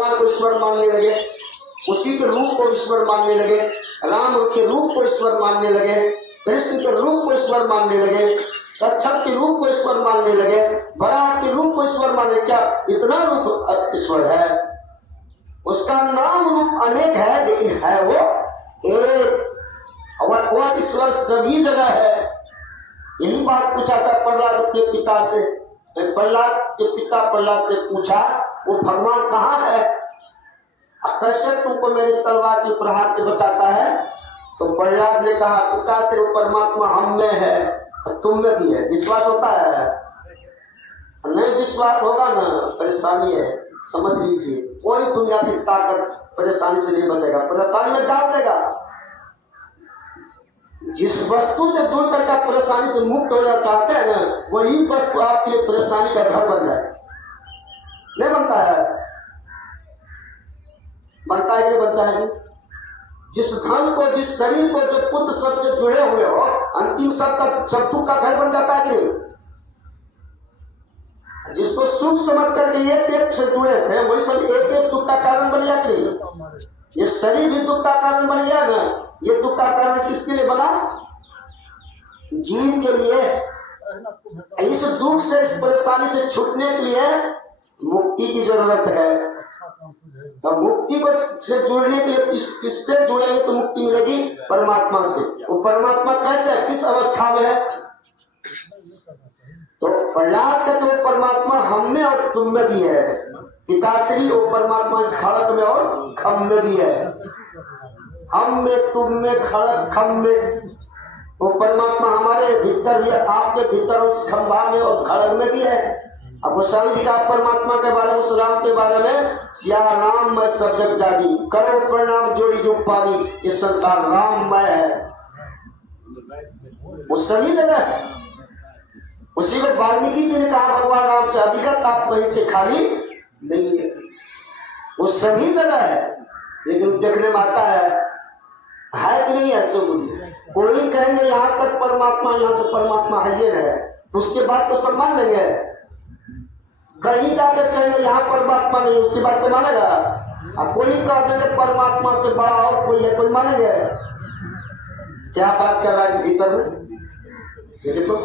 भगवान को ईश्वर मानने लगे, उसी के रूप को ईश्वर मानने लगे, राम के रूप को ईश्वर मानने लगे, कृष्ण के रूप को ईश्वर मानने लगे, कच्छप के रूप को ईश्वर मानने लगे, वराह के रूप को ईश्वर मानने। क्या इतना रूप ईश्वर है? उसका नाम रूप अनेक है, लेकिन है वो एक। और वह ईश्वर सभी जगह है। यही बात पूछा था प्रहलाद के पिता से। प्रहलाद के पिता प्रहलाद से पूछा, वो भगवान कहाँ है? कैसे तुमको मेरी तलवार की प्रहार से बचाता है? तो प्रहलाद ने कहा, पिता से वो परमात्मा हम में है और तुम में भी है। विश्वास होता है? नहीं विश्वास होगा ना, परेशानी है। समझ लीजिए, कोई दुनिया की ताकत परेशानी से नहीं बचेगा, परेशानी में डाल देगा। जिस वस्तु से जुड़ करके आप परेशानी से मुक्त होना चाहते हैं ना, वही वस्तु आपके लिए परेशानी का घर बन जाए। नहीं बनता है? बनता है कि नहीं बनता है? जिस धन को, जिस शरीर को, जो पुत्र सब से जुड़े हुए हो, अंतिम सब दुख का घर बन जाता है कि नहीं? जिसको सुख समझ करके एक एक से जुड़े थे, वही सब एक एक दुख का कारण बन गया कि नहीं? ये शरीर भी दुख का कारण बन गया ना। ये दुख का कारण किसके लिए बना? जीव के लिए। इस दुख से, इस परेशानी से छूटने के लिए मुक्ति की जरूरत है। तो मुक्ति को से जुड़ने के लिए किससे जुड़ेंगे तो मुक्ति मिलेगी? परमात्मा से। वो परमात्मा कैसे है, किस अवस्था में है? तो प्रहलाद का तो परमात्मा हम में और तुम में भी है। पिताश्री वो परमात्मा इस खड़क में और खम में भी है। हम में, तुम में, खड़क खम में। वो परमात्मा हमारे भीतर भी है, आपके भीतर उस खंभा में और खड़क में भी है। अब गोस्वामी जी का परमात्मा के बारे में, उस राम के बारे में, सिया राम मैं सब जग जानी, करो प्रणाम जोड़ी जो पानी, ये संसार राममय है। वो सभी जगह है। उसी को वाल्मीकि जी ने कहा, भगवान राम से अभिगत आप वहीं से खाली नहीं है। वो सभी जगह है, लेकिन देखने में आता है कि नहीं है? कोई कहेंगे यहाँ तक परमात्मा, यहाँ से परमात्मा है ये है, तो उसके बाद तो सब मान लेंगे। कहीं जाकर कहेंगे यहाँ परमात्मा नहीं, उसकी बात को मानेगा? अब कोई कह देंगे परमात्मा से बड़ा और कोई है, कोई मानेंगे? क्या बात कर रहा है इस भीतर में? ये देखो